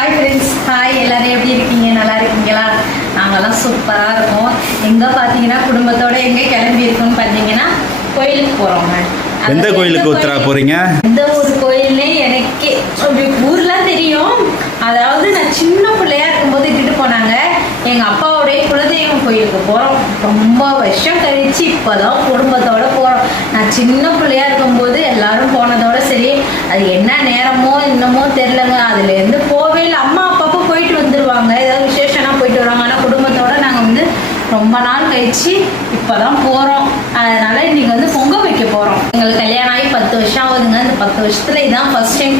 Hi friends, hi எல்லாரும் எப்படி இருக்கீங்க? நல்லா இருக்கீங்களா? நாங்கள்லாம் சூப்பராக இருக்கோம். எங்கே பார்த்தீங்கன்னா குடும்பத்தோட எங்கே கிளம்பி இருக்கோம்னு பார்த்தீங்கன்னா கோயிலுக்கு போகிறோங்க. எந்த கோயிலுக்கு உத்தரா போறீங்க? இந்த ஒரு கோயில்னே எனக்கே ஊர்லாம் தெரியும். அதாவது நான் சின்ன பிள்ளையா இருக்கும்போது இட்டுட்டு போனாங்க. எங்கள் அப்பாவுடைய குலதெய்வம் கோயிலுக்கு போகிறோம். ரொம்ப வருஷம் கழிச்சு இப்போதான் குடும்பத்தோட போகிறோம். நான் சின்ன பிள்ளையா இருக்கும்போது எல்லாரும் போனதோட சரி, அது என்ன நேரமோ இன்னமோ தெரிலங்க. அதுலேருந்து போவே இல்லை. அம்மா அப்பாப்போ போயிட்டு வந்துடுவாங்க, ஏதாவது விசேஷம்னா போயிட்டு வருவாங்க. ஆனால் குடும்பத்தோட நாங்கள் வந்து ரொம்ப நாள் கழிச்சு இப்போதான் போகிறோம். அதனால இன்னைக்கு வந்து பொங்கல் வைக்க போகிறோம். எங்களுக்கு கல்யாணம் ஆகி 10 வருஷம் ஆகுதுங்க. இந்த 10 வருஷத்துல இதான் ஃபர்ஸ்ட் டைம்